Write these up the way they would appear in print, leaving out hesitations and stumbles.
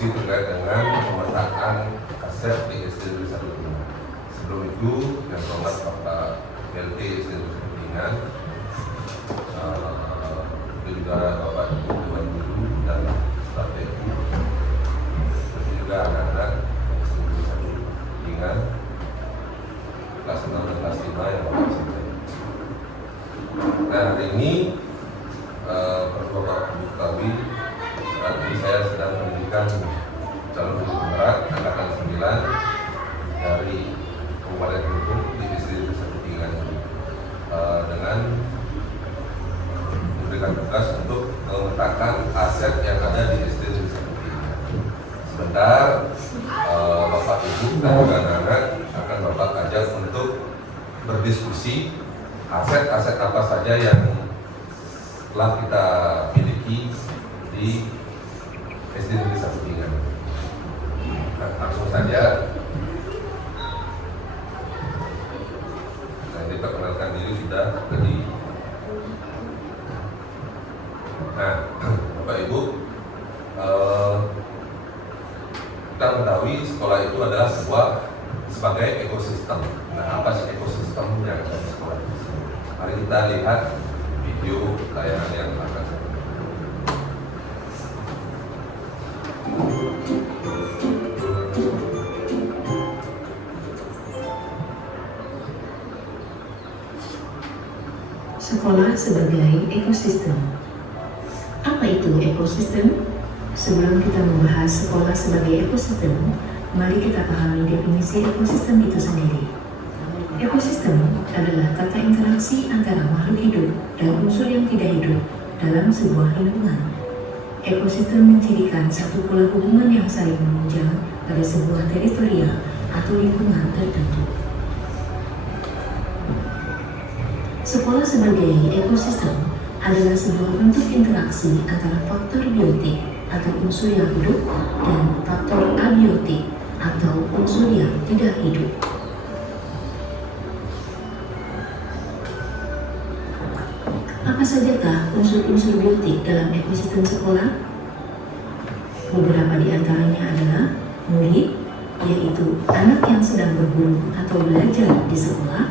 diskusi terkait dengan pemetaan aset di SD Negeri 1 Kuningan. Sebelum itu, yang hormat Bapak PLT SD Negeri 1 Kuningan, juga Bapak Ibu Dewan Guru dan staf TU, dan juga anak-anak SD Negeri 1 Kuningan kelas 6 dan kelas 5 yang Bapak cintai. Nah, hari ini perlu Bapak Ibu ketahui, saat ini saya sedang mendidikan calon guru penggerak angkatan 9 dari Kabupaten Belitung di SD Negeri 1 Kuningan dengan memberikan tugas untuk memetakan aset yang ada di SD Negeri 1 Kuningan. Sebentar Bapak Ibu dan juga anak-anak akan Bapak ajak untuk berdiskusi aset-aset apa saja yang telah kita miliki di SD Negeri 1 Kuningan. Nah, langsung saja. Nanti perkenalkan diri sudah tadi. Nah, Bapak Ibu, kita mengetahui sekolah itu adalah sebagai ekosistem. Nah, apa sih ekosistem yang ada di sekolah itu? Mari kita lihat video tayangan yang akan saya tunjukkan. Sekolah sebagai ekosistem. Apa itu ekosistem? Sebelum kita membahas sekolah sebagai ekosistem, mari kita pahami definisi ekosistem itu sendiri. Ekosistem adalah tata interaksi antara makhluk hidup dan unsur yang tidak hidup dalam sebuah lingkungan. Ekosistem mencirikan satu pola hubungan yang saling menunjang pada sebuah teritorial atau lingkungan tertentu. Sekolah sebagai ekosistem adalah sebuah bentuk interaksi antara faktor biotik atau unsur yang hidup dan faktor abiotik atau unsur yang tidak hidup. Apa sajakah unsur-unsur biotik dalam ekosistem sekolah? Beberapa di antaranya adalah murid, yaitu anak yang sedang berguru atau belajar di sekolah,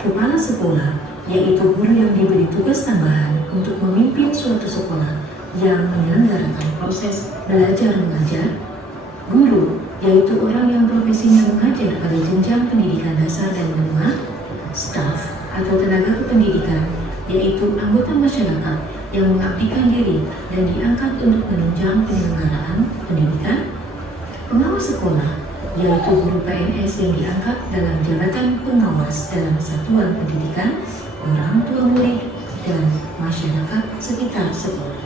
kepala sekolah, yaitu guru yang diberi tugas tambahan untuk memimpin suatu sekolah yang menyelenggarakan proses belajar mengajar, guru, yaitu orang yang profesinya mengajar pada jenjang pendidikan dasar dan menengah, staf atau tenaga kependidikan, yaitu anggota masyarakat yang mengabdikan diri dan diangkat untuk menunjang penyelenggaraan pendidikan, pengawas sekolah, yaitu guru PNS yang diangkat dalam jabatan pengawas dalam satuan pendidikan, orang tua murid, dan masyarakat sekitar sekolah.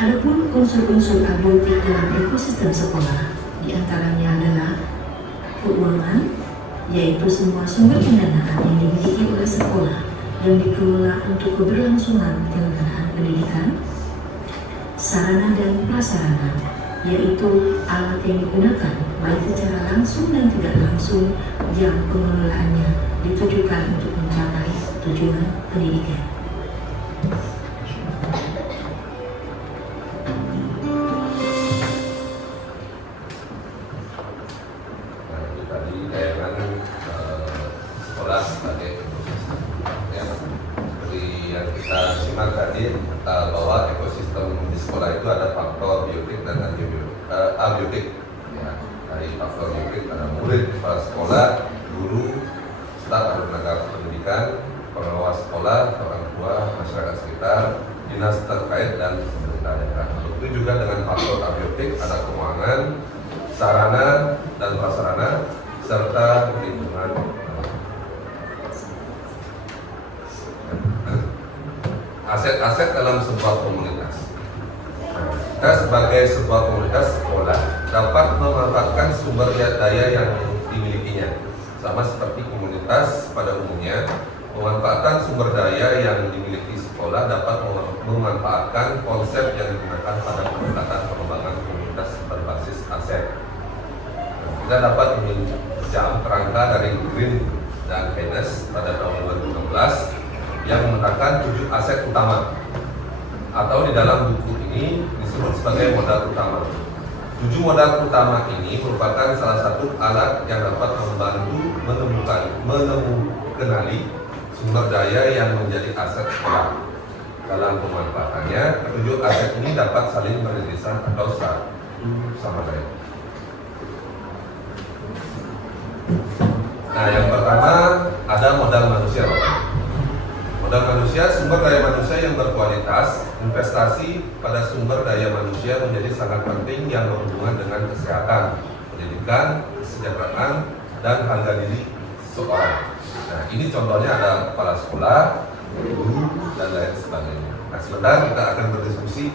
Adapun unsur-unsur abiotik dalam ekosistem sekolah, diantaranya adalah keuangan, yaitu semua sumber pendanaan yang dimiliki oleh sekolah yang dikelola untuk keberlangsungan penyelenggaraan pendidikan, sarana dan prasarana, yaitu alat yang digunakan baik secara langsung dan tidak langsung yang pengelolaannya ditujukan untuk mencapai tujuan pendidikan. Sekolah sebagai ekosistem. Ya, seperti yang kita simak tadi bahwa ekosistem di sekolah itu ada faktor biotik dan abiotik. Ya, dari faktor biotik ada murid, kepala sekolah, guru, staf atau tenaga pendidikan, pengelola sekolah, orang tua, masyarakat sekitar, dinas terkait dan pemerintah daerah. Itu juga dengan faktor abiotik ada keuangan, sarana dan prasarana serta lingkungan. Aset-aset dalam sebuah komunitas. Kita sebagai sebuah komunitas sekolah dapat memanfaatkan sumber daya yang dimilikinya. Sama seperti komunitas pada umumnya, memanfaatkan sumber daya yang dimiliki sekolah dapat memanfaatkan konsep yang digunakan pada pendekatan pengembangan komunitas berbasis aset. Kita dapat meminjam kerangka dari Green dan Keynes pada tahun 2016 yang memetakan 7 aset utama. atau di dalam buku ini disebut sebagai modal utama. 7 modal utama ini merupakan salah satu alat yang dapat membantu mengenali sumber daya yang menjadi aset sekolah. Dalam pemanfaatannya, ketujuh aset ini dapat saling beririsan atau satu sama lain. Nah, yang pertama ada modal manusia. Modal manusia, sumber daya manusia yang berkualitas. Investasi pada sumber daya manusia menjadi sangat penting yang berhubungan dengan kesehatan, pendidikan, kesejahteraan, dan harga diri seorang. Nah, ini contohnya ada kepala sekolah, guru, dan lain sebagainya. Nah, sebentar kita akan berdiskusi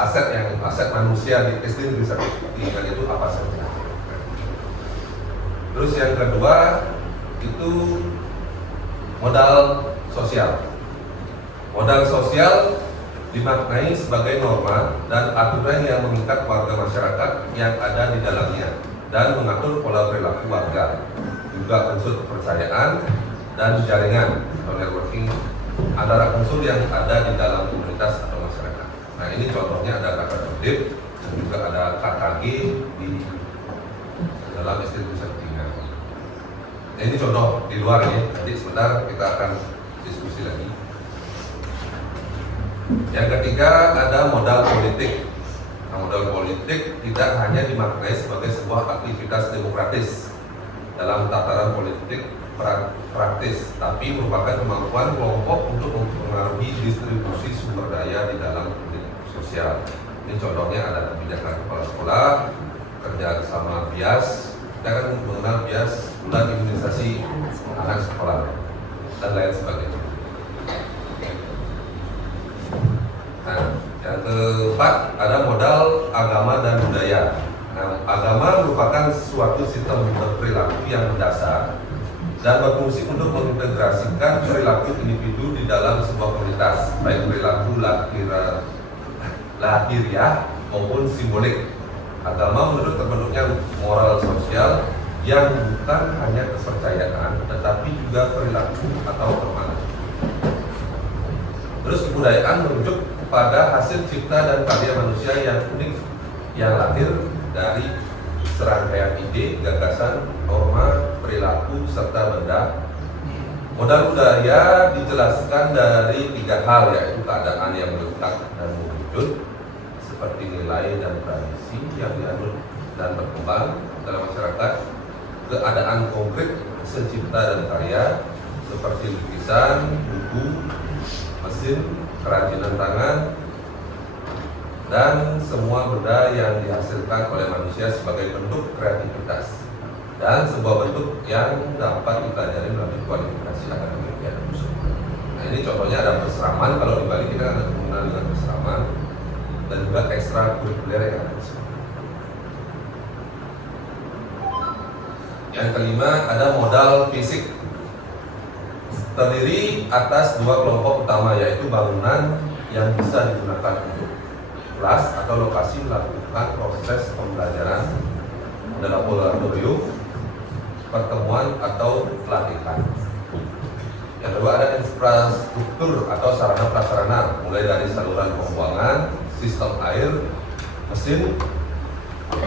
aset manusia di SD Negeri 1 Kuningan itu apa saja. Terus yang kedua itu modal sosial. Modal sosial dimaknai sebagai norma dan aturan yang mengikat warga masyarakat yang ada di dalamnya dan mengatur pola perilaku warga, juga unsur kepercayaan dan jaringan atau networking antara unsur yang ada di dalam komunitas atau masyarakat. Nah, ini contohnya ada kata tertib dan juga ada KKG di dalam SD Negeri 1 Kuningan. Nah, ini contoh di luar ya. Nanti sebentar kita akan diskusi lagi. Yang ketiga ada modal politik. Nah, modal politik tidak hanya dimaknai sebagai sebuah aktivitas demokratis dalam tataran politik praktis, tapi merupakan kemampuan kelompok untuk mempengaruhi distribusi sumber daya di dalam politik sosial. Ini contohnya ada kebijakan kepala sekolah, kerja sama BIAS, kita kan mengenal BIAS, bulan imunisasi anak sekolah, dan lain sebagainya. Nah, yang keempat ada modal agama dan budaya. Nah, agama merupakan suatu sistem berperilaku yang mendasar dan berfungsi untuk mengintegrasikan perilaku individu di dalam sebuah komunitas, baik perilaku lahiriah maupun simbolik. Agama menurut terbentuknya moral sosial yang bukan hanya kepercayaan, tetapi juga perilaku atau permainan. Terus kebudayaan merujuk pada hasil cipta dan karya manusia yang unik yang lahir dari serangkaian ide, gagasan, norma, perilaku, serta benda. Modal budaya dijelaskan dari 3 hal, yaitu keadaan yang melekat dan mewujud, seperti nilai dan tradisi yang dianut dan berkembang dalam masyarakat, keadaan konkret hasil cipta dan karya, seperti lukisan, buku, mesin, kerajinan tangan, dan semua benda yang dihasilkan oleh manusia sebagai bentuk kreativitas dan sebuah bentuk yang dapat dipelajari melalui kualifikasi akademik yang khusus. Nah, ini contohnya ada perseraman. Kalau di Bali kita ada penggunaan dengan perseraman dan juga ekstra kurikuler yang ada di sini. Yang kelima ada modal fisik. Terdiri atas 2 kelompok utama, yaitu bangunan yang bisa digunakan untuk kelas atau lokasi melakukan proses pembelajaran, ada laboratorium, pertemuan atau pelatihan. Yang kedua ada infrastruktur atau sarana prasarana, mulai dari saluran pembuangan, sistem air, mesin,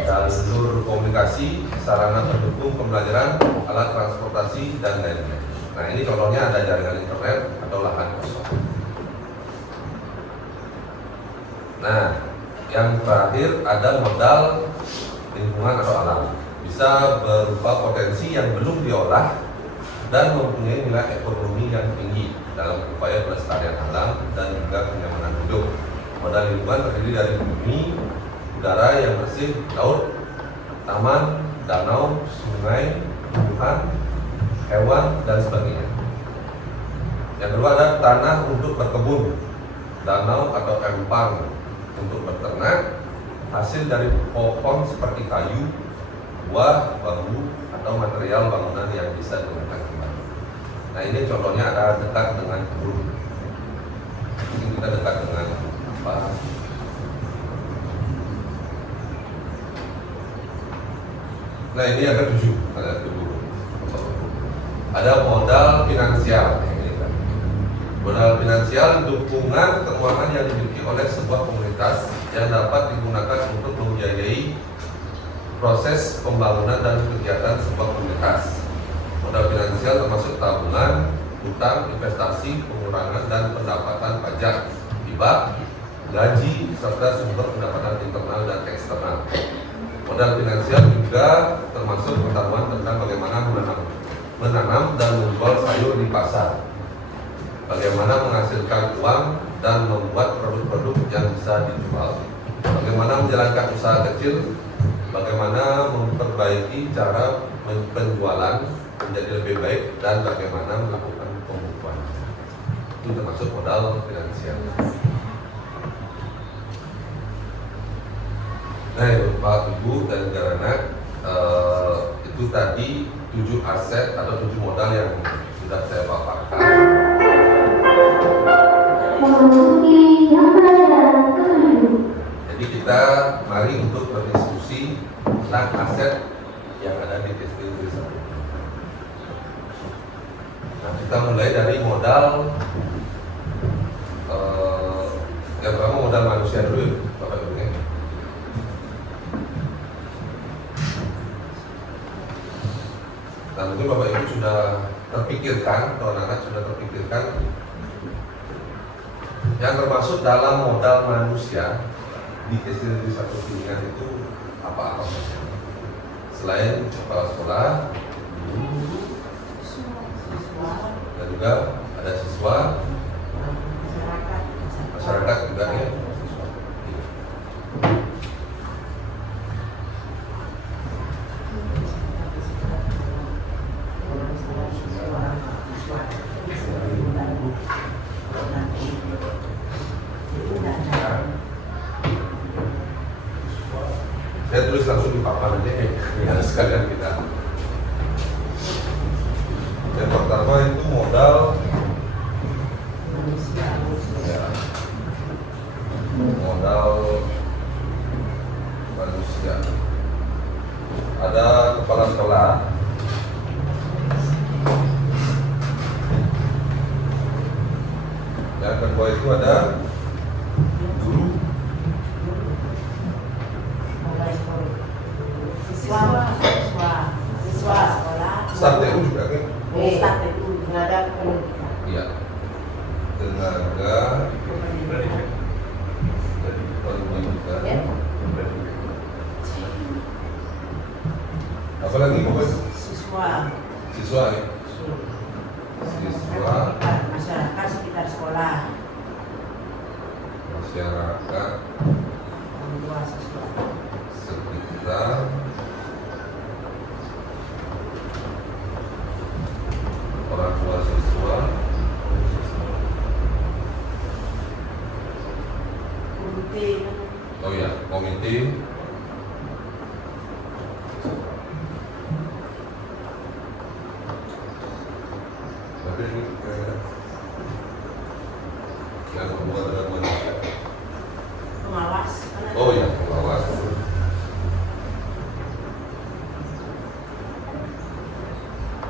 jalur komunikasi, sarana pendukung pembelajaran, alat transportasi, dan lainnya. Nah, ini contohnya ada jaringan internet atau lahan kosong. Nah, yang terakhir ada modal lingkungan atau alam. Bisa berupa potensi yang belum diolah dan mempunyai nilai ekonomi yang tinggi dalam upaya pelestarian alam dan juga kenyamanan hidup. Modal lingkungan terdiri dari bumi, udara yang bersih, laut, taman, danau, sungai, tumbuhan, hewan, dan sebagainya. Yang kedua ada tanah untuk berkebun, danau atau empang untuk berternak, hasil dari pohon seperti kayu, buah, bambu, atau material bangunan yang bisa digunakan kembali. Nah, ini contohnya ada dekat dengan kebun. Ini kita dekat dengan apa? Nah, ini ada 7, ada modal finansial. Modal finansial dukungan keuangan yang dimiliki oleh sebuah komunitas yang dapat digunakan untuk membiayai proses pembangunan dan kegiatan sebuah komunitas. Modal finansial termasuk tabungan, utang, investasi, pengurangan dan pendapatan pajak, hibah, gaji, serta sumber pendapatan internal dan eksternal. Modal finansial juga termasuk pengetahuan tentang bagaimana menanam dan menjual sayur di pasar, bagaimana menghasilkan uang dan membuat produk-produk yang bisa dijual, bagaimana menjalankan usaha kecil, bagaimana memperbaiki cara penjualan menjadi lebih baik, dan bagaimana melakukan pembukuan. Itu termasuk modal finansial. Nah, Bapak, Ibu, dan anak, itu tadi 7 aset atau 7 modal yang sudah saya paparkan. Jadi kita mari untuk berdiskusi tentang aset yang ada di SD 1. Nah, kita mulai dari modal yang pertama modal manusia dulu ya, Bapak Ibu. Nah, mungkin Bapak Ibu sudah terpikirkan, atau anak-anak sudah terpikirkan yang termasuk dalam modal manusia di SD 1 Kuningan itu apa-apa saja. Selain kepala sekolah, guru, dan juga ada siswa, masyarakat juga ya. Saya tulis langsung di papan aja ya, sekalian kita. Yang pertama itu modal ya, modal manusia. Ada kepala sekolah, yang kedua itu ada guru, siswa sekolah, staff TU juga kan? staff itu tenaga pendidikan. Iya, tenaga pendidikan. Ya. Apa lagi Bapak? Siswa, Siswa ya? Siswa, masyarakat sekitar sekolah, masyarakat orang tua siswa, sekitar orang tua siswa, komite, oh ya, komite, tapi ini yang hubungan dengan manusia. pengawas. Oh ya, pengawas.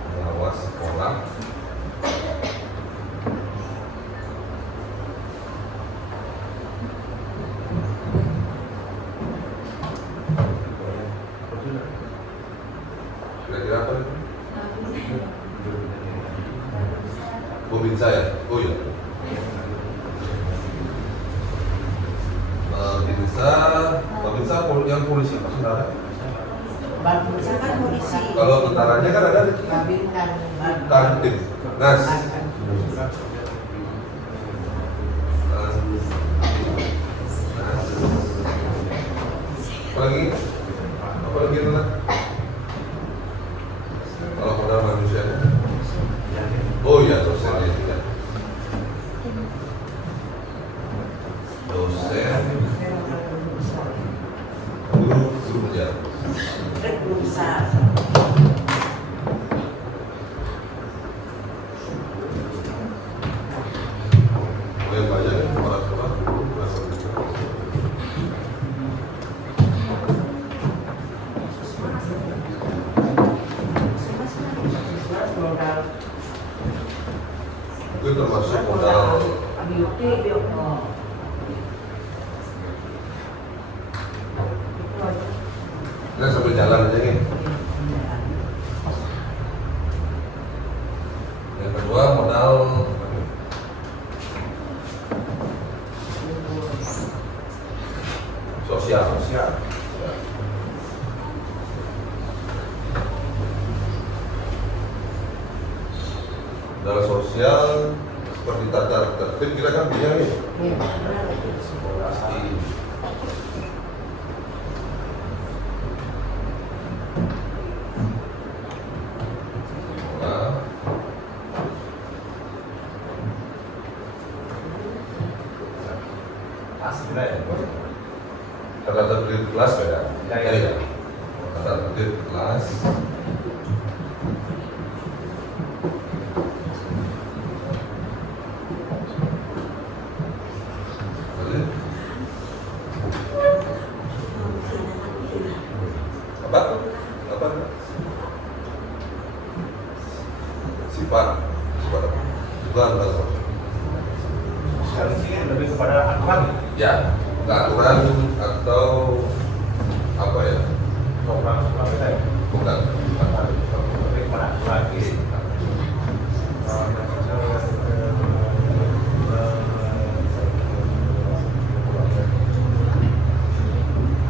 Pengawas sekolah. Kira-kira apa itu? Pemirsa ya? Oh iya. Pemirsa yang polisi apa saudara? Babinsa kan polisi. Kalau tentaranya kan ada di Babin kan kantin. Nas. Apa lagi? Apa lagi itu? Kalau modal manusia. Oh iya, dosen ya. Dosen, guru ya. berusaha. Boleh banyak kepala sekolah. Itu termasuk modal jalan aja nih. Yang kedua modal sosial. Modal sosial seperti tata tertib kita kan punya nih. Pasti. Nah, tata tertib kelas beda. Ya. Tata tertib kelas. Apa? Sifat apa? Sekarang sih lebih kepada aturan. Ya, aturan atau apa ya? Program kita ya. Bukan. Lebih kepada aturan.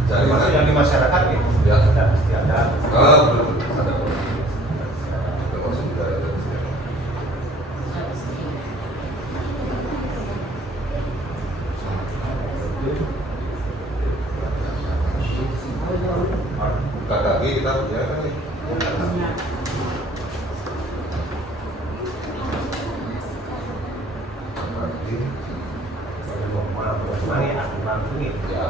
Termasuk yang di masyarakat nih. Ya. Ada, pasti ada. Betul. Ada. Termasuk juga ada. KKG kita punya kan nih. KKG. Mari aturan ini. Ya.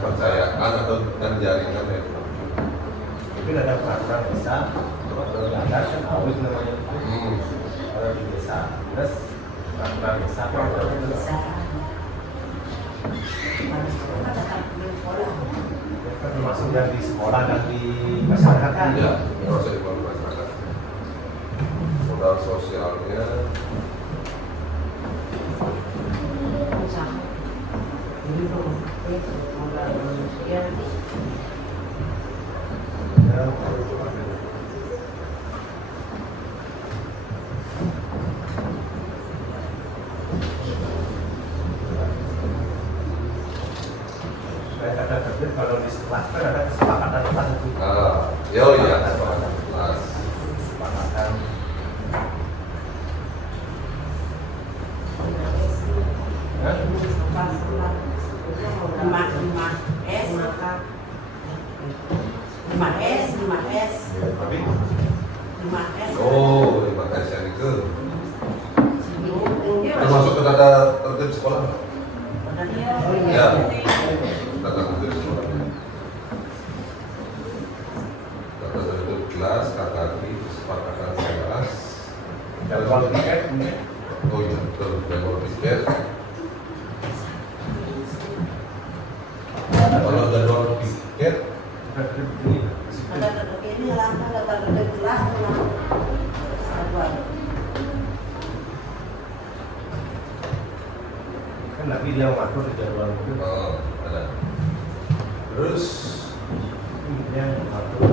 Percayaan atau dengan jaringan ya. Mungkin ada peraturan desa, kalau nggak ada kan harus namanya. Kalau di desa, terus peraturan desa kalau Bisa. kan termasuk yang di sekolah dan di masyarakat kan. Ya, proses ekonomi masyarakat. Modal sosialnya Saya kata tertib kalau di sekolah kan ada kesepakatan tertentu. ya kelas. Kesepakatan. Oh, terima kasih Anike. Termasuk ke data tertib sekolah. Ya. Data tertib sekolah. Data tertib kelas, KKG, kesepakatan kelas. Jadwal tiket mungkin. Oh iya, betul. Jadwal tiket. Kalau jadwal tiket, Tertib ini. Kan nanti dia mengatur di jadwal itu. ada. Terus Dia mengatur.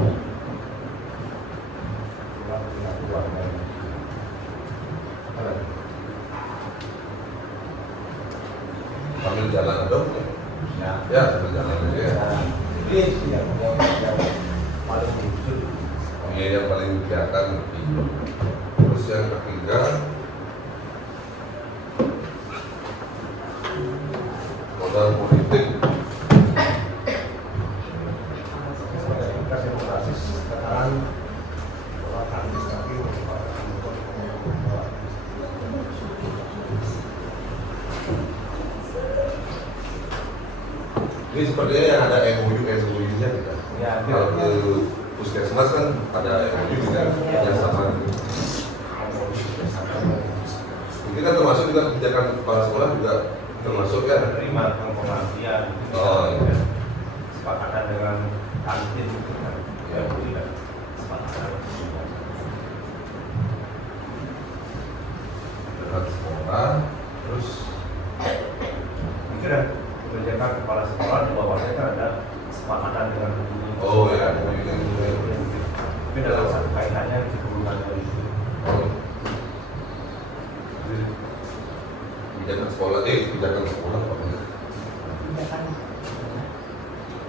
sambil jalan dong. Ya. Ya, sambil jalan aja ya. Ini yang paling muncul. Ini yang paling kelihatan. Terus yang ketiga, modal politik. Kasih demokrasi sekarang orang artis tapi Ini sepertinya yang ada MOU-nya tidak? ya Kalau ke puskesmas kan ada MOU juga yang sama. Ini kan termasuk juga kebijakan kepala sekolah juga termasuk ya. menerima pengertian. Oh, iya. Kesepakatan dengan kantin gitu kan. Ya tidak kesepakatan. Dengan sekolah, terus itu dan kebijakan kepala sekolah di bawahnya kan ada kesepakatan dengan guru. Oh ya, Tapi dalam satu kaitannya dikeluarkan dari itu. oh. Kebijakan sekolah, kebijakan sekolah apa benar? Tindakan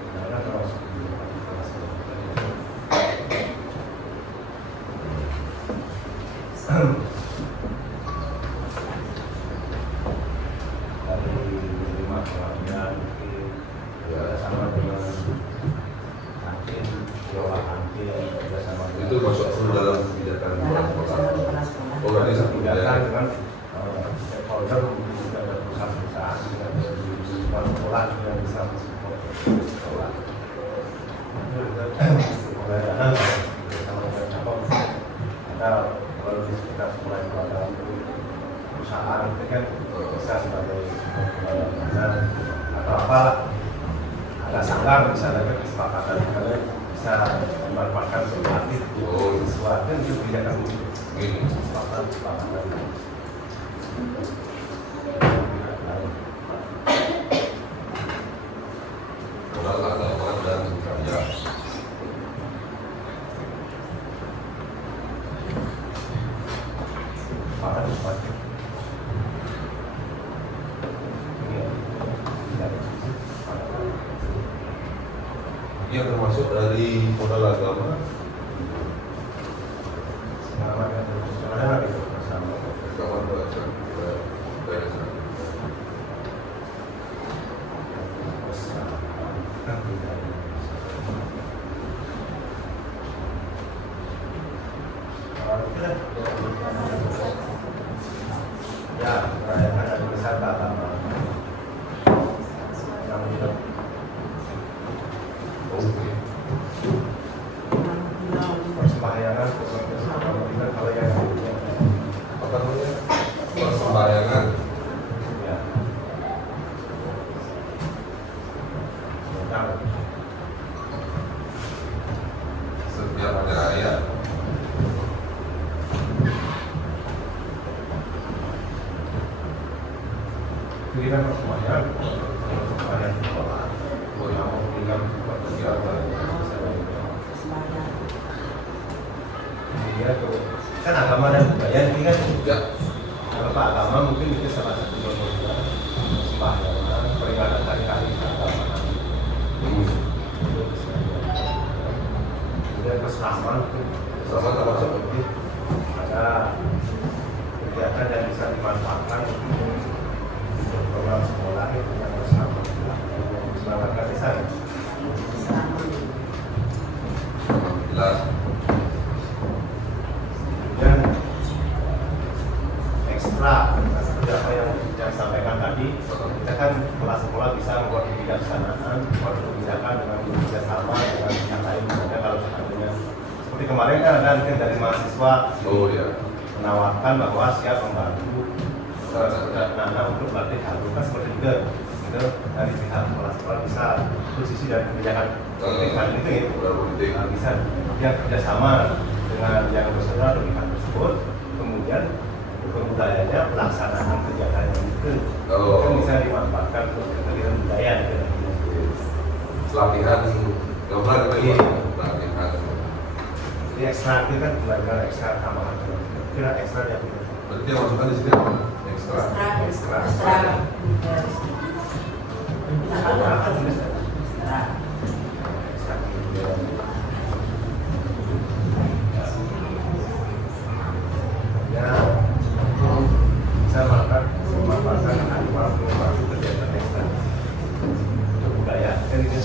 Karena termasuk di kepala sekolah. Dari lima pelatihan mungkin Ya. sama dengan kantin, kelola kantin, bersama Itu masuk dalam kebijakan dalam sekolah. kepala sekolah. Oh, berarti satu kebijakan dengan stakeholder mungkin juga ada perusahaan-perusahaan juga ada di sekolah juga bisa mensupport sekolah. Itu juga mulai dana bersama dengan cabang ada kalau di sekitar sekolah itu ada perusahaan itu kan bisa sebagai dana atau apa ada sanggar misalnya kan kesepakatan kalau bisa dimanfaatkan untuk aktif sesuatu itu kebijakan Ini. kesepakatan. Moral agama dan budaya. Maka dipakai. Yang termasuk dari modal agama. Agama bahasa budaya. Ya, merayakan hari wisata agama. Yang itu Oke. persembahyangan kalau yang Apa namanya? Persembahyangan. ya. Nah, Setiap hari raya. kita persembahyangan persembahyangan sekolah. Yang mau tinggal kegiatan kemudian tuh kan agama dan budaya ini kan Ya. kalau Pak agama mungkin itu salah satu contoh juga persembahyangan peringatan hari-hari keagamaan. Kemudian keselamatan mungkin Sama termasuk. mungkin ada kegiatan yang bisa dimanfaatkan untuk program sekolah itu yang bersama semangatkan di sana. Jelas. Kemudian ekstra seperti apa yang disampaikan tadi, kita kan kelas sekolah bisa membuat kebijaksanaan, membuat kebijakan dengan bekerjasama dengan pihak lain. Misalnya kalau seandainya seperti kemarin kan ada mungkin dari mahasiswa Oh ya. menawarkan bahwa siap membantu anak-anak untuk latih halu kan seperti itu. Itu dari pihak kepala sekolah bisa posisi dari kebijakan pendidikan itu ya. Nah, bisa yang kerjasama dengan yang bersaudara atau pihak tersebut, kemudian budayanya pelaksanaan kegiatan yang itu kan bisa dimanfaatkan untuk kegiatan budaya gitu. Pelatihan gambar kan Iya. pelatihan. Jadi ekstra itu kan belajar ekstra tambahan. Kira ekstra yang Berarti yang masukkan di sini apa? Ekstra. Ekstra. apa tulisnya? Ekstra. Ekstra. Ya, bisa memanfaatkan animal untuk kegiatan ekstra untuk budaya kan itu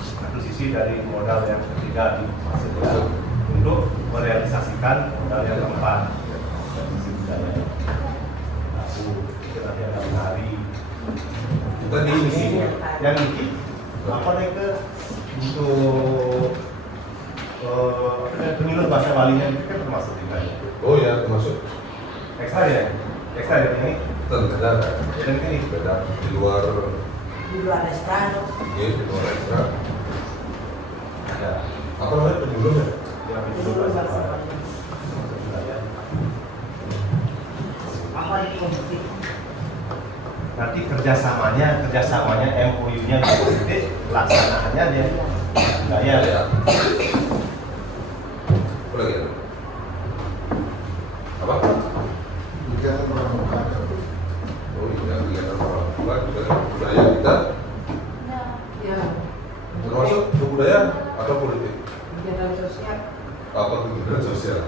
satu sisi dari modal yang ketiga di fase 2 untuk merealisasikan modal yang keempat dari sisi budaya. Aku kita ada menari Kita di ini yang ini apa nih ke untuk penyuluh bahasa Balinya itu kan termasuk juga ya. Oh ya, termasuk Ekstra ya ini beda. dan ini Beda di luar Di luar ekstra, di luar ekstra. ada Apa namanya penyuluh ya? yang penyuluh bahasa Bali. apa itu? nanti kerjasamanya MOU-nya positif, pelaksanaannya dia enggak ya. Ya. Apa lagi? Apa? Kegiatan pramuka. Oh iya, kegiatan pramuka juga budaya kita Ya. termasuk ke budaya atau politik? Kegiatan sosial. Apa kegiatan sosial?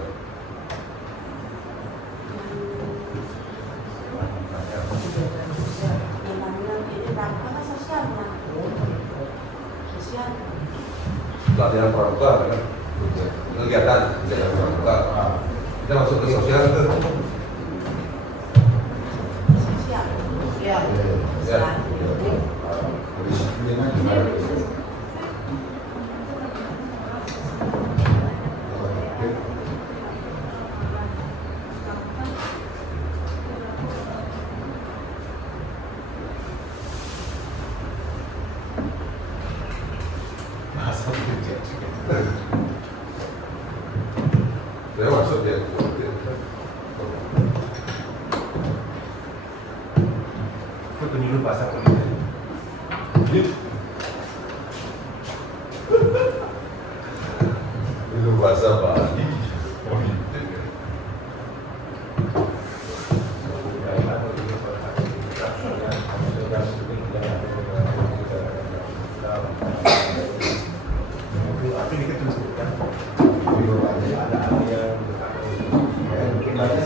Kegiatan sosial. Namanya ini apa sosial lah. Sosial. Pelatihan pramuka kan? Kegiatan pramuka. Kita masuk ke sosial ke? Sosial. Ya. Ya. Kedisiplinan gimana? Bahasa kerja. Saya masuk ya. Itu penyuluh bahasa politik. Itu bahasa Bali. Politik. Tapi dikit terus kan. Ada Ada yang mungkin ada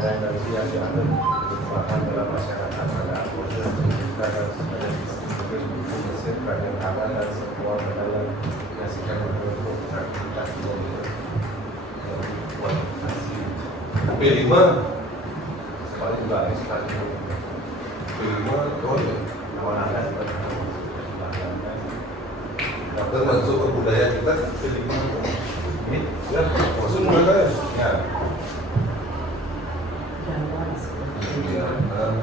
dan yang diambil merupakan dalam masyarakat ada anggota kita harus ada distribusi yang ada dan semua dalam menyaksikan bentuk aktivitas dari kualifikasi P5 paling juga ada sekali P5 oh ya. awal ada seperti Dan masuk ke budaya kita P5 ini ya masuk mereka ya. ya Kegiatan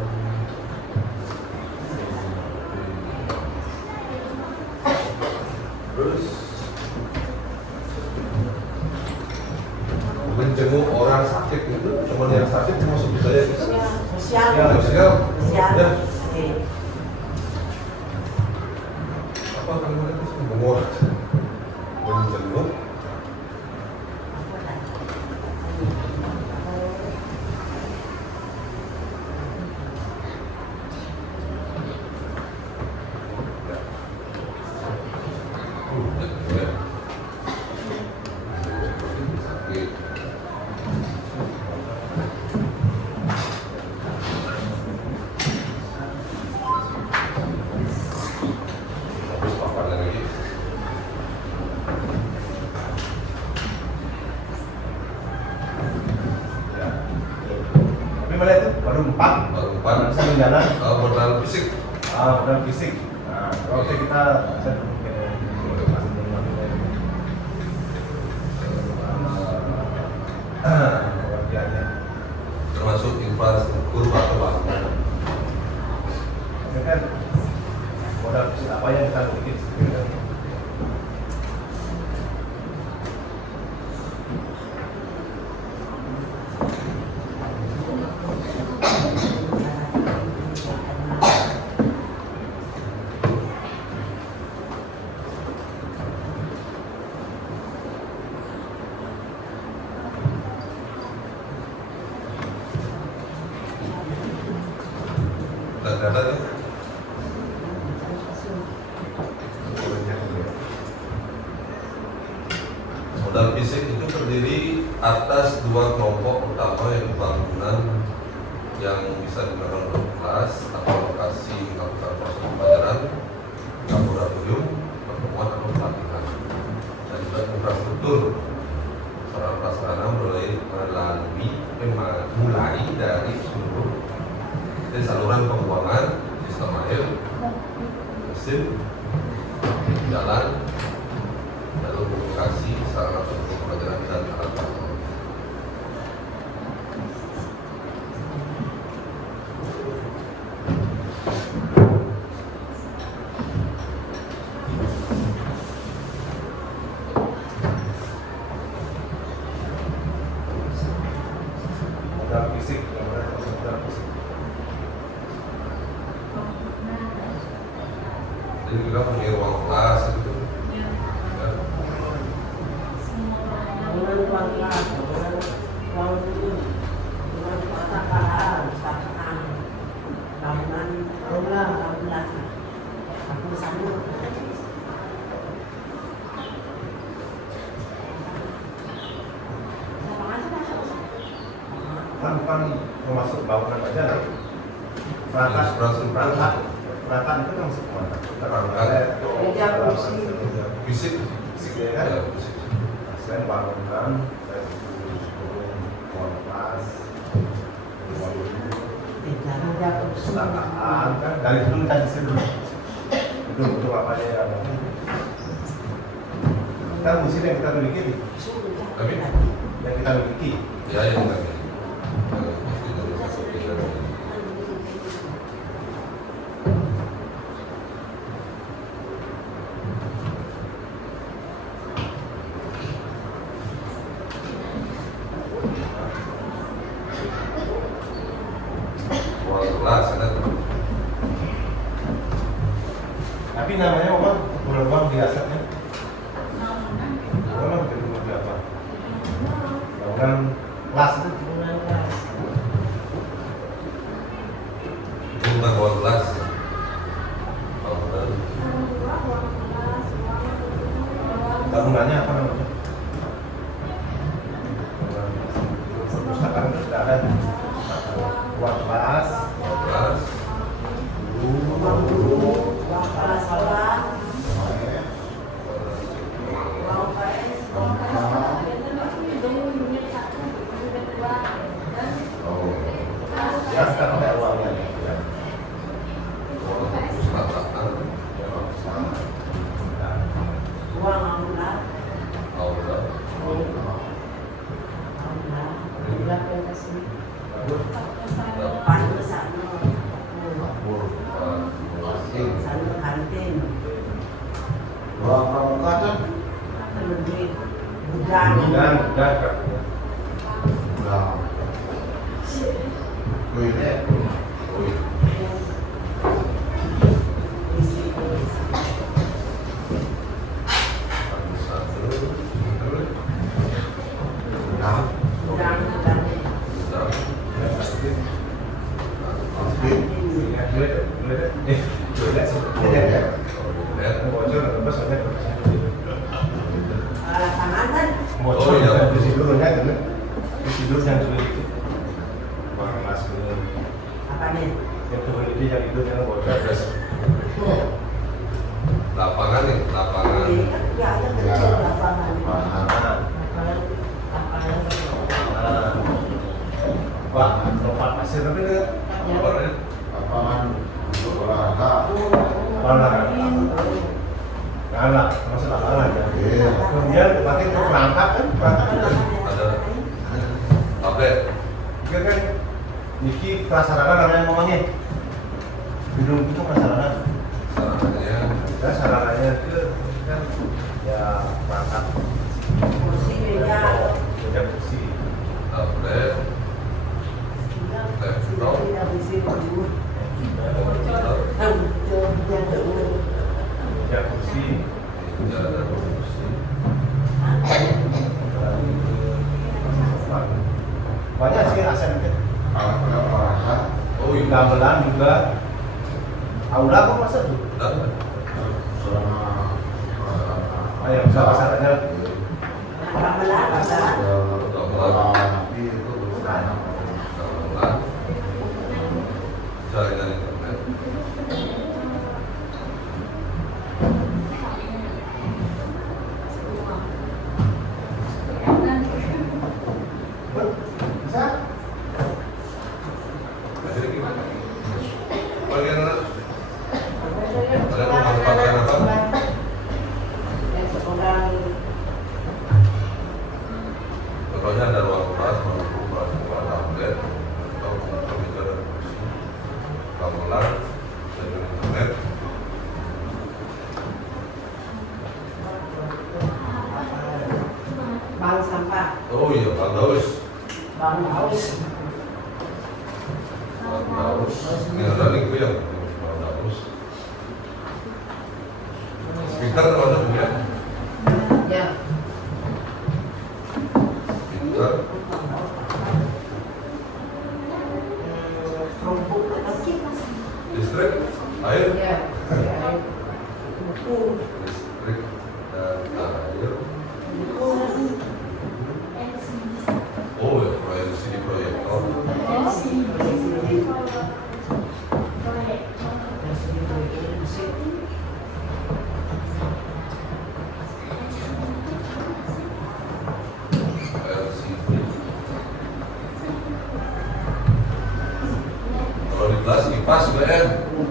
terus menjenguk orang sakit itu teman yang sakit termasuk budaya kita. Sosial. Ya, Sosial. Sosial. Ya. Oke. Apa kalimat itu menjenguk menjenguk habis papan lagi. ya tapi mana itu baru 4 Baru empat bisa menjalan modal fisik. modal fisik nah oke kita bisa pengertiannya Termasuk infrastruktur atau bangunan. ini kan modal fisik apa yang kita miliki sebenarnya Dan ada ya. Modal fisik itu terdiri atas dua kelompok utama yang bangunan yang bisa digunakan untuk kelas atau lokasi melakukan proses pembelajaran, laboratorium, pertemuan atau pelatihan, dan juga infrastruktur sarana prasarana mulai dari seluruh saluran pembuangan, sistem air, mesin, jalan, lalu komunikasi, sarana pembelajaran dan alat bantu. kan bukan termasuk bangunan aja lah. Perangkat itu termasuk kemana? Meja kursi. Fisik, Ya, kan? ya, fisik. Selain bangunan, ruang kelas, Meja kursi. perpustakaan, kan dari dulu kan di sini untuk apa aja yang ada. Kita musim yang kita miliki, Tapi yang kita miliki. ya yang kami pasti dari satu pikiran ini. Ruang kelas ada Tapi namanya apa? Ruang biasanya. Ruang gedung apa? Bangunan kelas itu. bukan ruang kelas. Oh, benar. Bangunannya apa namanya? Perpustakaan itu sudah ada. Ruang kelas, Kelas, Ruang guru, ruang kelas-kelas, ruang PS. oh, ya sekarang ada ruangnya. Ya. ruang perpustakaan, Ruang aula. aula, Aula pentas Bagus. depan ke sana. Sana kantin. Ruang pramuka kan Lebih gudang. Dan udah toilet Isi. nah Gudang. pasti bocor lepas soalnya Lapangan kan. bocor Oh, iya. di tidurnya kan di tidur yang sulit itu ruang kelas ini Apa nih? yang turun itu yang tidur yang bocor terus lapangan nih, lapangan. Ini kan nggak ada kecil lapangan. nah Lapangan. wah tempat pasir tapi dia Lapangannya lapangan untuk olahraga kalah termasuk lapangan ya iya kemudian pakai untuk perangkat kan perangkat itu ada tablet. dia kan Niki prasarana namanya ngomongnya gedung itu prasarana Sarannya ya sarananya itu kan ya perangkat Kursi meja. meja kursi tablet, laptop, Tidak bisa dulu. komputer, Yang dulu. meja kursi meja dan kursi. banyak sih aset itu alat olahraga Oh iya, gamelan juga aula kok masuk tuh dan selama ayo bisa pasarannya Gamelan, gamelan. tapi itu bukan gamelan, jaringan internet, bisa akhirnya gimana? Bagian ada pemanfaatan apa? Yang sekolah Contohnya ada ruang kelas, ruang guru, ruang sekolah, tablet, atau komputer dan kursi, gamelan, jaringan internet, bank sampah, oh iya, Bang Daus, bank haus. Bang Daus, ini ada link ya, Bang Daus. Speaker ada juga, Ya. speaker, Kerumpuk listrik, air, Ya. Buku. listrik dan air. Oh ya, proyeksi di proyektor.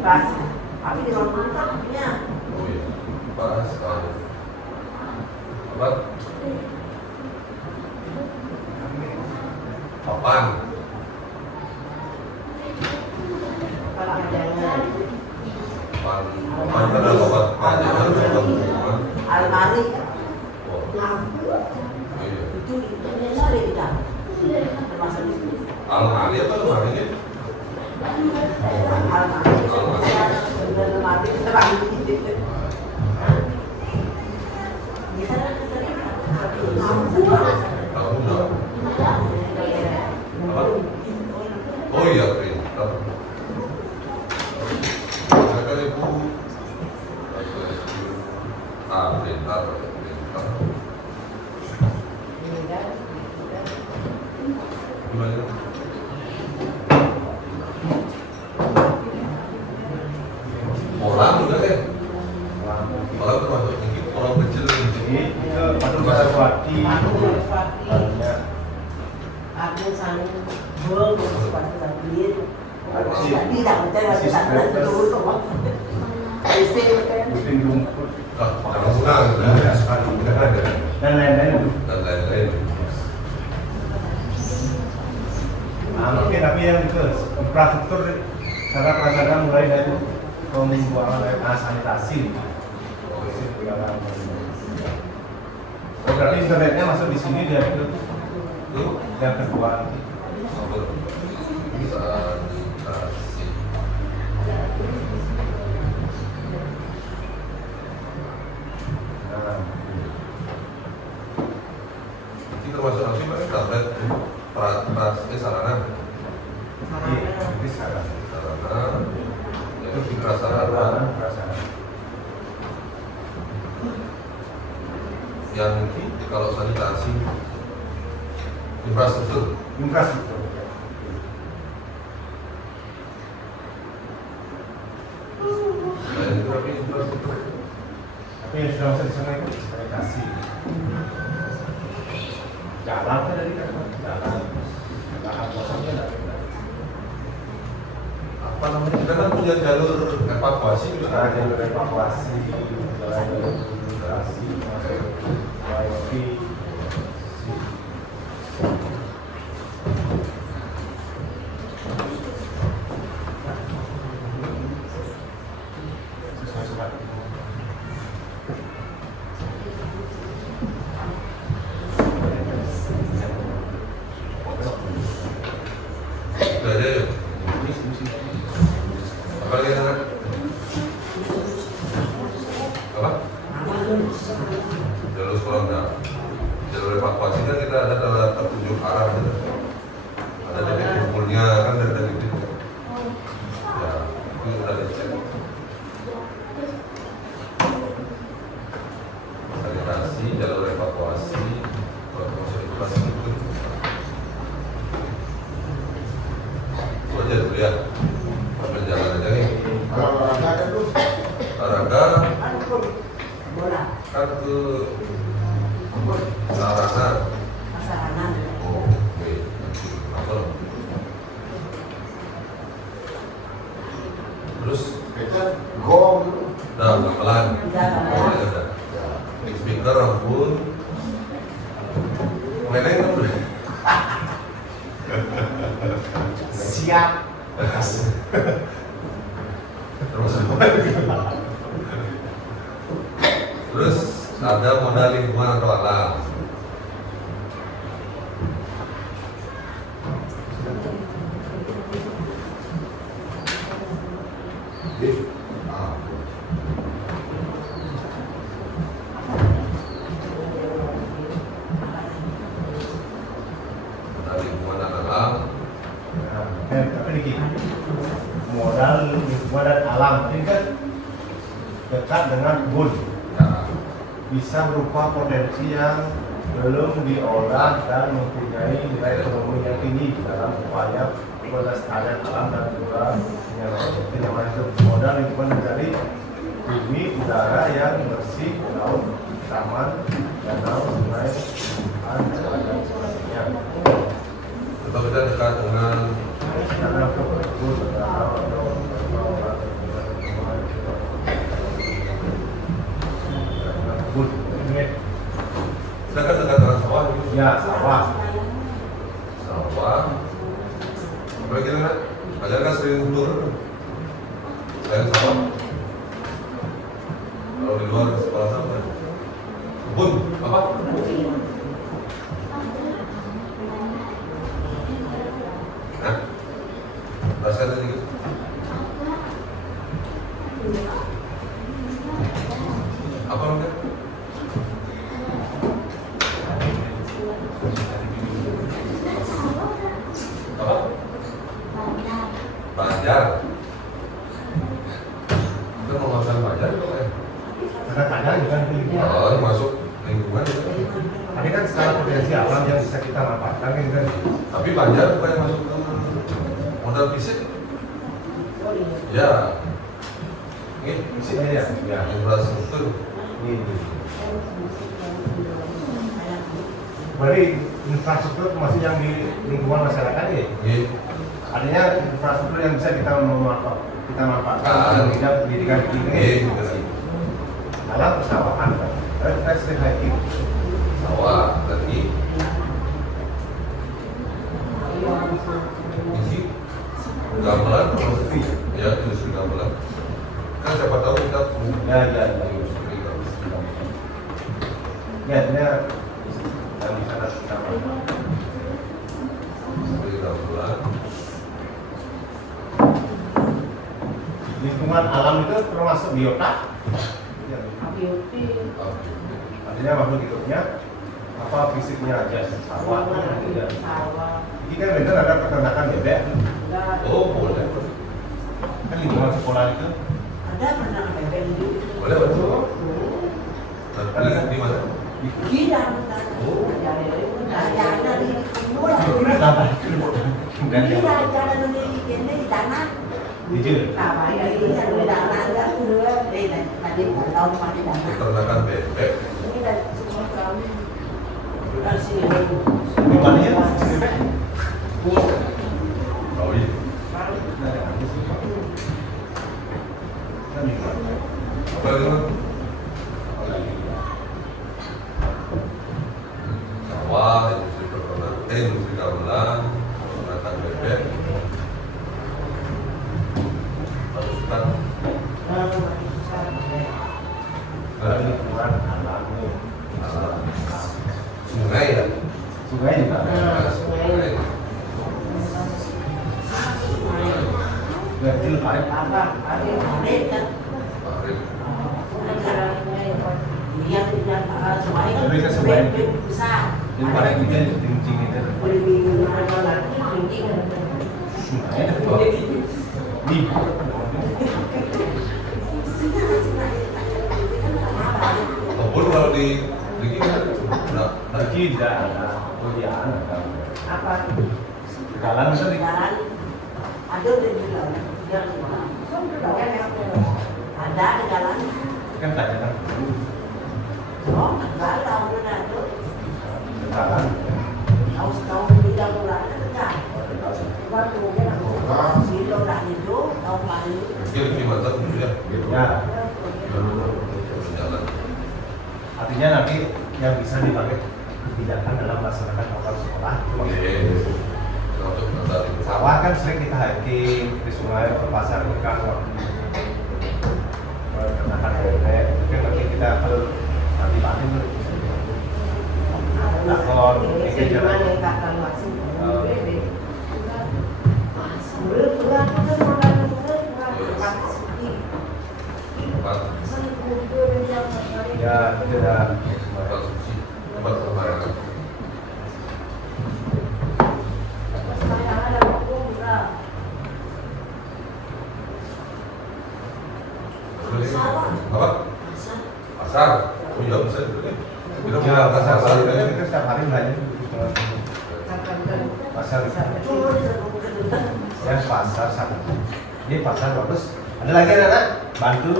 Pas. Tapi di ruang makan punya. Oh iya, pas ada apa? Papan. Kalau ada Papan pada papan pajangan papan. almari, Oh lampu, iya. itu Indonesia ada di dalam. Termasuk di sini. Almari apa lemari ini? Almari, almari, terang. Lampu. Tahu nggak? Apa? Oh iya printer. Mereka ibu printer. Gimana? Orang juga kan? Orang termasuk tinggi, orang kecil Jadi itu Patung Saraswati. Aku saling belum sepatu tadi. Tidak percaya masih sana dulu tuh. Puting rumput karena senang, banyak sekali dan lain-lain. dan lain-lain. Nah, oke, tapi yang ke infrastruktur secara prasarana mulai dari pembuangan air sanitasi. Oh, berarti internetnya masuk di sini dari itu Itu yang kedua. sanitasi. Nah, Ini termasuk nanti pakai tablet sarana. ini sekarang. Sarana. Itu di Prasarana, prasarana. prasarana. Yang ini kalau sanitasi infrastruktur. Infrastruktur. Dan itu tapi infrastruktur. Tapi yang sudah masuk di sana itu sanitasi. Jalan kan tadi kan? Jalan. Lahan kosongnya tidak ada. Apa namanya? Kita kan punya jalur evakuasi juga. Nah, jalur evakuasi, jalur migrasi, masuk wifi. Udah ada ya? Apa lagi anak? Apa? Jalur sekolahnya. Jalur evakuasi kan kita ada petunjuk arah gitu. Ada titik kumpulnya kan ada titik. Ya, itu udah dicek. Sanitasi, jalur evakuasi, masuk infrastruktur. Itu aja dulu ya. Sambil jalan aja nih. Kalau olahraga ada tuh. Olahraga Bola, kan ke sarana. prasarana. Oh, oke. Apa? Terus, Kita gong dulu. udah gamelan. Udah gamelan. Oh, ya udah. Speaker, ampun. Mainnya kan udah. Siap. Terus ada modal lingkungan atau alam. Ah. Modal lingkungan dan alam. Tapi ini modal lingkungan dan alam ini kan dekat dengan kebun. Ya, Bisa berupa potensi yang belum diolah dan mempunyai nilai ekonomi yang tinggi dalam upaya pelestarian alam dan juga kenyamanan hidup. Modal lingkungan dari bumi udara yang bersih, laut, taman, danau, sungai, dan sebagainya. tetap kita dekat dengan Karena kebun, danau, atau kebun. Ini Sedangkan dekat dengan sawah gitu. ya sawah. Sawah. Apa kira-kira? Ajar kan sering turun. Selain sawah. Kalau di luar sekolah sama. Kebun apa? Hah? Rasakan sedikit. Apa namanya? Apa? Banjar. Kita mau makan banjar kok ya? Kadang-kadang juga itu lingkungan. Oh, masuk lingkungan. Ini kan skala potensi alam yang bisa kita manfaatkan kan. Tapi banjar bukan yang masuk ke modal fisik. Ya. Ini Fisiknya ya. Ya. infrastruktur. Ini. Berarti infrastruktur masih yang di lingkungan masyarakat ya. Ini Artinya infrastruktur yang bisa kita manfaatkan untuk pendidikan kita. Alam persawahan kan. Kita sering hiking. sawah tadi. Isi gamelan, ya industri gamelan. Kan siapa tahu kita punya Ya. industri gamelan. Ya, ini yang bisa kita manfaatkan. Industri gamelan. Lingkungan alam itu termasuk biota. Ya. Artinya makhluk hidupnya apa fisiknya aja sawah tidak. Ini kan benar ada peternakan bebek. Oh, boleh. Kan lingkungan sekolah itu Ada pernah bebek hidup. Boleh betul. Tapi di mana? Gila, Oh. ada di timur. apa? Bukan yang Gila, ada di tanah. jujur. Apa ya ini yang di tanah ada dua. Tadi tahun di tanah. Peternakan bebek. Ini dari semua kami. Dari sini. Di mana ya? Bebek. Oh iya. Kan lingkungan. Apa lagi mas? Sawah, industri peternakan, industri gamelan, peternakan bebek. Terus kan Ada lingkungan alam. sungai ya. Sungai juga. Sungai. Kecil kan? Apa? Ada kan. Parit. Yang sungai kan Lebih ke sungai. besar. Yang paling kecil itu tinggi itu. Boleh dimakan lagi tinggi kan. Sungai. Di. Maupun kalau di kan, nah, Lagi tidak ada. Oh iya ada. Apa? Jalan itu di Jalan ada di jalan. Ada di jalan. kan tanya kan Oh, enggak tahu benar tuh. jalan. Tahu di jalan ada. Waktu mungkin aku sih udah itu tahun lalu. mungkin lebih mantap gitu ya. Ya. Jalan. Artinya nanti yang bisa dipakai kebijakan dalam melaksanakan program sekolah. Oke. Untuk mengenali Sawah kan sering kita hiking di sungai ke pasar ikan makan bebek. Itu kan nanti kita kalau nanti panen tuh lakon, ini jalan. tempat Ya tidak. tempat suci, tempat sembarangan. Apa? Pasar. Oh iya bisa juga. Kita Ya mau pasar pasar itu ini. kita setiap hari belanja di pasar itu. Ya pasar sana. Ini pasar bagus. Ada lagi anak bantu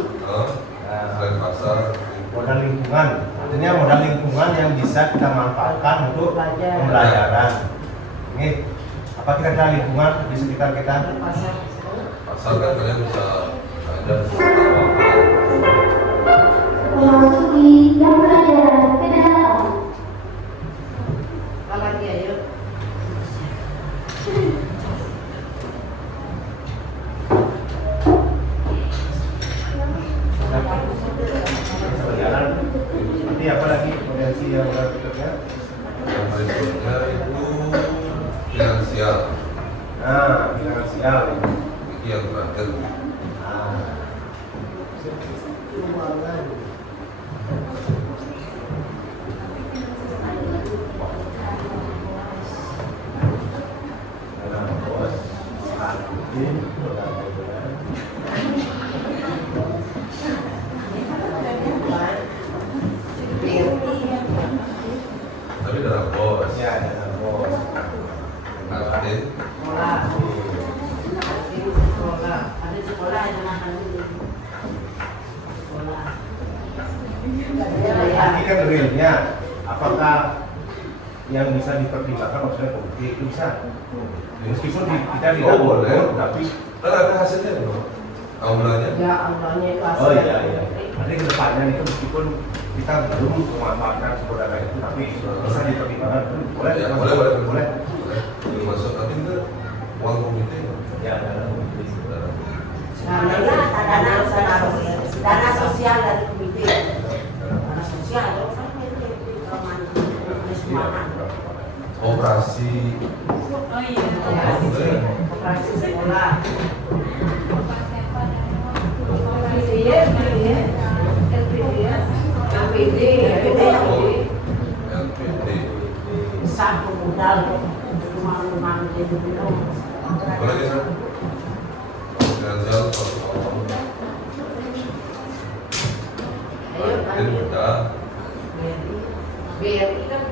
Selain pasar, modal lingkungan. Artinya modal lingkungan yang bisa kita manfaatkan untuk pembelajaran. Ini apa kira-kira lingkungan di sekitar kita? pasar kan kalian bisa belajar. Memasuki yang apa lagi potensi yang berikutnya? Yang berikutnya itu finansial. Nah, finansial. Ini yang terakhir. Ah. Nah, bos, saat ini Tapi dalam bos. ya ada bos. Artin. Sekolah. Sekolah. Ada sekolah yang makan dulu. Sekolah. Ini kan realnya, apakah yang bisa dipertimbangkan maksudnya politik itu bisa? Meskipun kita tidak Oh, boleh. tapi Kan ada hasilnya bro. Aulanya. Ya Allahnya itu oh iya iya. Nanti kedepannya itu meskipun kita belum memanfaatkan sumber dana itu, tapi bisa dipertimbangkan itu boleh? Ya, Mas? boleh, boleh, boleh. Boleh masuk tapi itu uang komite. Ya, dalam dana sosial dari komite. Dana sosial itu kan itu Operasi. Oh iya. operasi sekolah. LPD. Satu modal rumah-rumah jadi belum. Boleh ya, Sir? Finansial tahun. Artin udah. BRI kan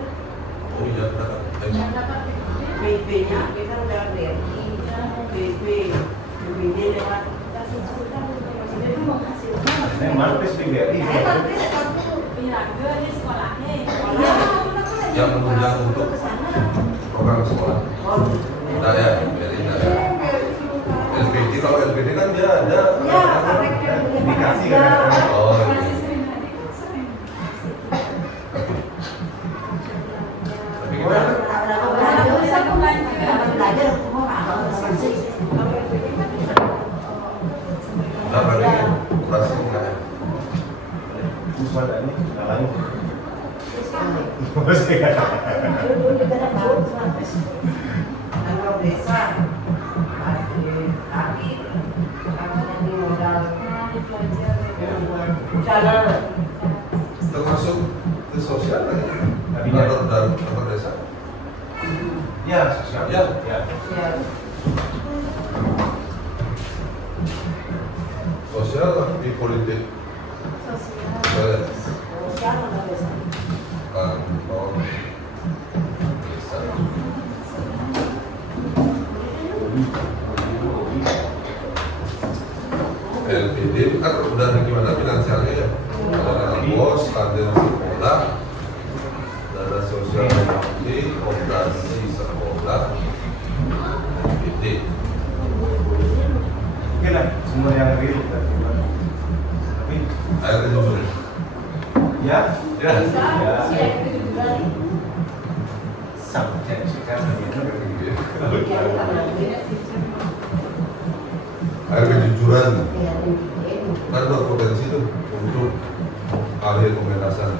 Oh iya, udah. PP-nya kita udah BRI, PP, BPD lewat. ini mantis BRI. Yang menunjang untuk program sekolah. Udah ya, jadi enggak ya. LPD, kalau LPD kan dia ada. Indikasi kan? Oh, iya. Tapi kita udah kali operasi enggak ya? Usman ini lain. Mesti kan? Kalau desa, kaki, jadi modal jalan. Termasuk ke sosial kan ya? Tadinya. Dapat desa. Ya, sosial. Ya. Ya. Ya, Sosial di politik. Sosial. sosial modal desa. Kantor desa. LPD kan udah gimana finansialnya ya? Ada dana bos, ada sekolah, dana sosial bakti, operasi sekolah, LPD. Oke lah, semua yang real kita terima. Tapi Air kejujuran. ya, Ya. ya. Subjek sekarang itu Air kejujuran kan berpotensi tuh untuk ahli pementasan.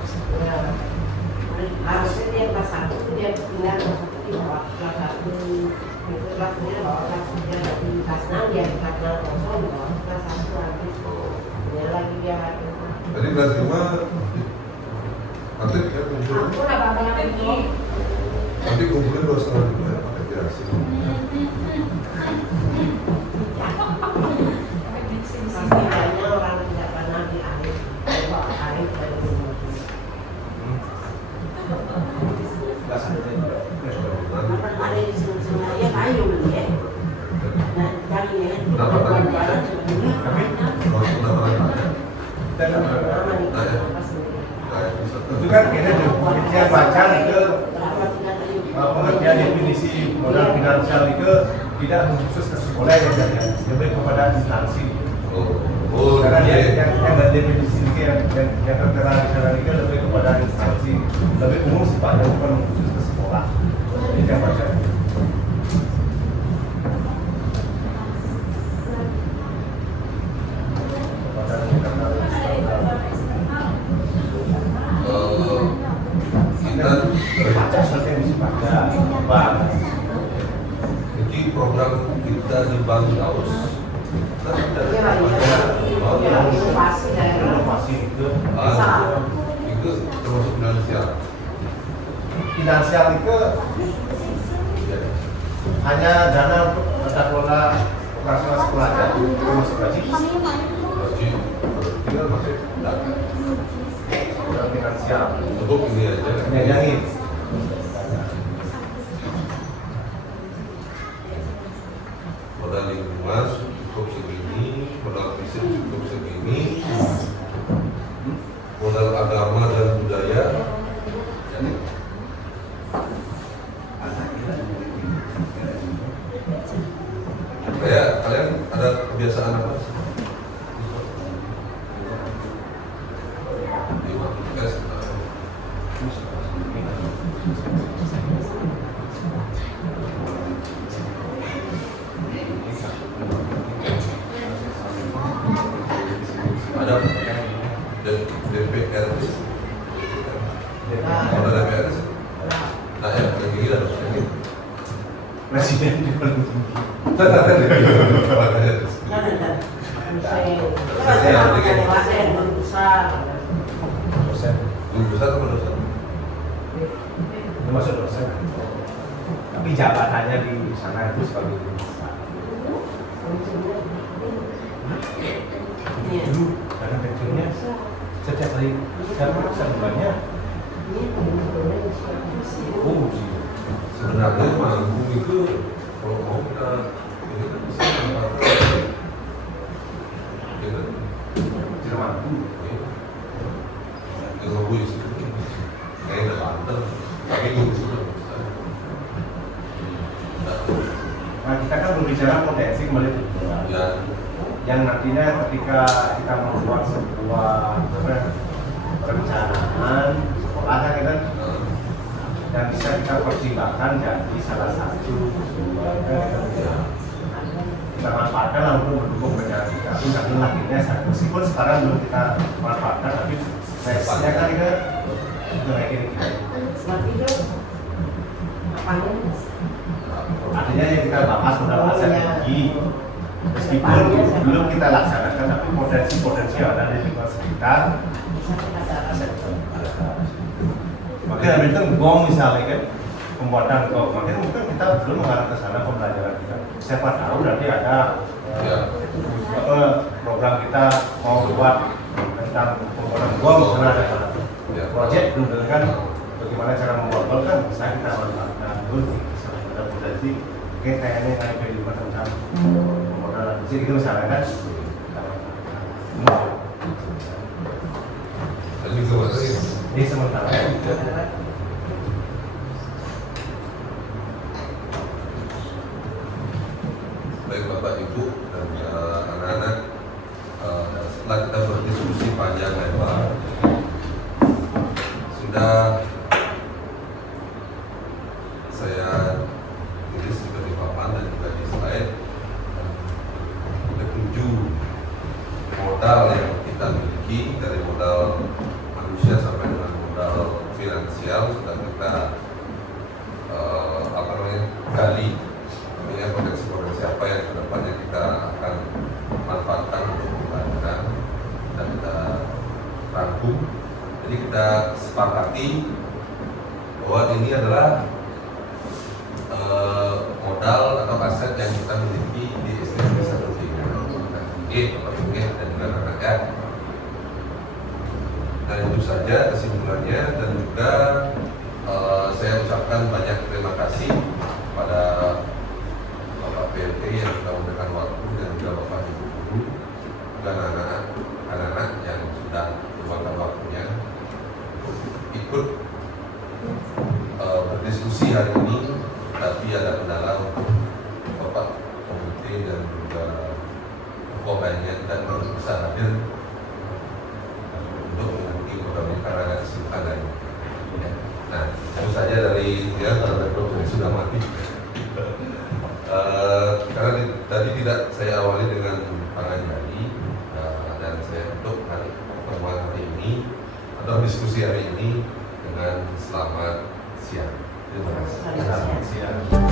Harusnya dia kelas 1 dia pindah kelas 1 di bawah kelas 1 itu kelasnya bawah kelas 3 di kelas 6 dia di kelas 6 kosong di bawah kelas 1 lagi dia lagi dia Jadi kelas 5 atlet ya kejujuran. aku udah bakal itu Nanti kumpulin 2,5 juga ya pakai tirasi. setidaknya orang tidak pernah di akhir bawa akhir dari rumah ada di sini ya kayu beli ya nah cari ya Berapa tadi? jualan sebenarnya Kalau sudah pernah tanya, kita kan lama nih Tanya. pas ini kayak bisa itu kan kayaknya penelitian baca itu berapa tidak tadi pengertian definisi modal finansial itu tidak khusus ke sekolah ya, lebih kepada instansi. Oh, Karena iya. yang ada definisi ini yang tertera di sana itu lebih kepada instansi, lebih umum sifatnya bukan khusus ke sekolah. Ini yang baca. Baca seperti yang bisa baca, baca. Jadi program kita di Bank Aus. Inovasi daerah. Inovasi itu Itu termasuk finansial. finansial itu hanya dana untuk tata kelola operasional sekolah aja, termasuk gaji. Gaji tinggal masih data. Program finansial. Untuk ini aja. Menyayangi. Modal lingkungan cukup segini, modal fisik cukup segini, modal agama dan budaya. Kalian ada kebiasaan apa? Ada DPR, ada DPR. Nah, ya, kayak gini lah. Presiden di paling tinggi. Dosen. Guru besar apa dosen? Termasuk dosen. Tapi jabatannya di sana itu sebagai guru besar. Dulu karena pensiunnya setiap hari sebulannya Sebenarnya manggung itu kalau mau kita ini kan bisa manfaatkan. Ya kan? tidak mampu. Yang mau isi kayak ada Banten, tapi gue bisa. Nah kita kan berbicara potensi kembali ke Ya, yang nantinya ketika kita membuat sebuah perencanaan sekolah kan dan bisa kita pertimbangkan jadi salah satu kita manfaatkan lah untuk mendukung rencana kita. Tapi nantinya meskipun sekarang belum kita manfaatkan, tapi nextnya kan kita kayak gini. Artinya yang kita bahas modal aset tinggi, meskipun belum kita laksanakan, tapi potensi-potensi yang ada di lingkungan sekitar. Makanya itu gong misalnya kan pembuatan gong, makanya mungkin kita belum mengarah ke sana pembelajaran kita. Siapa tahu nanti ada program kita mau buat tentang pembuatan gong, karena ada proyek belum kan bagaimana cara membuat gong kan bisa kita manfaatkan dulu. Ada potensi kayak kayaknya naik ke lima tentang pembuatan jadi itu misalnya kan. dan juga materi. Ini sementara. Baik Bapak Ibu dan anak-anak, setelah kita berdiskusi panjang lebar, sudah saya tulis juga di papan dan juga di slide ketujuh modal yang kita miliki, dari modal manusia sampai dengan modal finansial sudah kita gali ya, potensi-potensi apa yang kedepannya kita akan manfaatkan untuk pembangunan dan kita rangkum. Jadi kita sepakati bahwa ini adalah modal atau aset yang kita miliki di SDM 1 Bapak Ibu dan juga anak-anak. Dan itu saja kesimpulannya, dan juga saya ucapkan banyak terima kasih pada Bapak PLT yang sudah memberikan waktu dan juga Bapak Ibu guru dan anak-anak yang sudah meluangkan waktunya ikut berdiskusi hari ini. Tapi ada kendala untuk Bapak Komite dan juga Ketua lainnya dan bisa hadir untuk mengikuti program ini karena ada kesibukan lain. Nah, itu saja dari ya, karena program sudah mati. Karena tadi tidak saya awali dengan panganjari dan saya tutup pertemuan hari ini atau diskusi hari ini dengan selamat siang. siang. Terima kasih. Selamat siang. Terima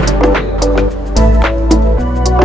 kasih.